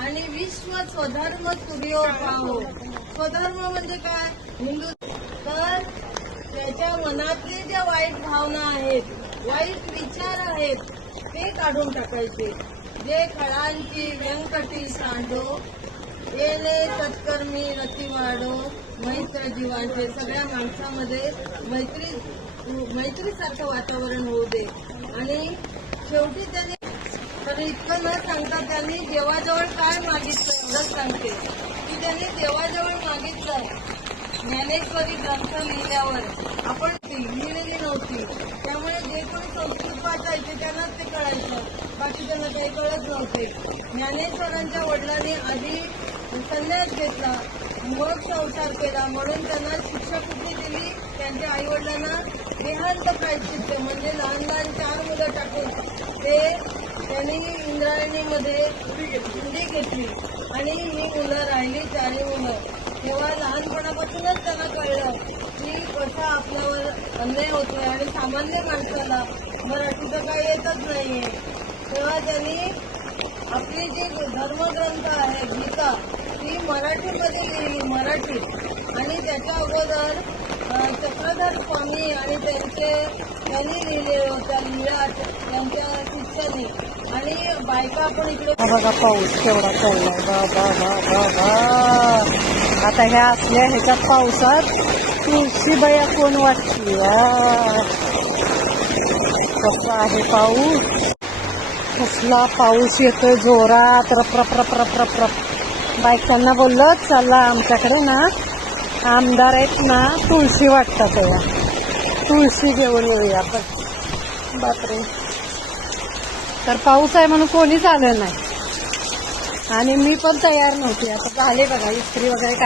आणि विश्व स्वधर्म सूर्यो पाहो. स्वधर्म म्हणजे काय? हिंदू तर त्याच्या मनातले ज्या वाईट भावना आहेत वाईट विचार आहेत ते काढून टाकायचे. जे खळांची व्यंकटी सांडो येले सत्कर्मी रती वाढो मैत्र जीवांचे सगळ्या माणसामध्ये मैत्री मैत्रीसारखं वातावरण होऊ दे. आणि शेवटी त्यांनी आणि इतकं न सांगता त्यांनी देवाजवळ काय मागितलं एवढंच सांगते. की त्यांनी देवाजवळ मागितलं. ज्ञानेश्वरी ग्रंथ लिहिल्यावर आपण ती लिहिलेली नव्हती. त्यामुळे जे कोणी संस्कृत वाचायचे त्यांनाच ते कळायचं. बाकी त्यांना काही कळत नव्हते. ज्ञानेश्वरांच्या वडिलांनी आधी संन्यास घेतला. मग संसार केला. म्हणून त्यांना शिक्षा कुठली दिली. त्यांच्या आईवडिलांना देहांत प्रायश्चित्त म्हणजे लहान लहान चार मुलं आणि इंद्रायणीमध्ये मुली घेतली. आणि ही मुलं राहिली चारही मुलं. तेव्हा लहानपणापासूनच त्यांना कळलं की कसा आपल्यावर अन्याय होतोय आणि सामान्य माणसाला मराठीचं काही येतच नाहीये. तेव्हा त्यांनी आपली जी धर्मग्रंथ आहे गीता ती मराठीमध्ये लिहिली मराठी. आणि त्याच्या अगोदर चक्रधर स्वामी आणि त्यांचे त्यांनी लिहिले होत्या लीळा त्यांच्या शिष्यानी. आणि बायका पण इकडे बघा पाऊस केवढा चाललाय. बा बा बा बा बा. आता ह्या असल्या ह्याच्या पावसात तुळशी बया कोण वाटली? कसा आहे पाऊस? कसला पाऊस येतोय जोरात रप रप रप रप रप रप. बायकांना बोललं चला आमच्याकडे ना आमदार आहेत ना तुळशी वाटतात या तुळशी घेऊन येऊया आपण. बापरे. तर पाऊस आहे म्हणून कोणीच आलं नाही. आणि मी पण तयार नव्हती. आता झाले बघा इस्त्री वगैरे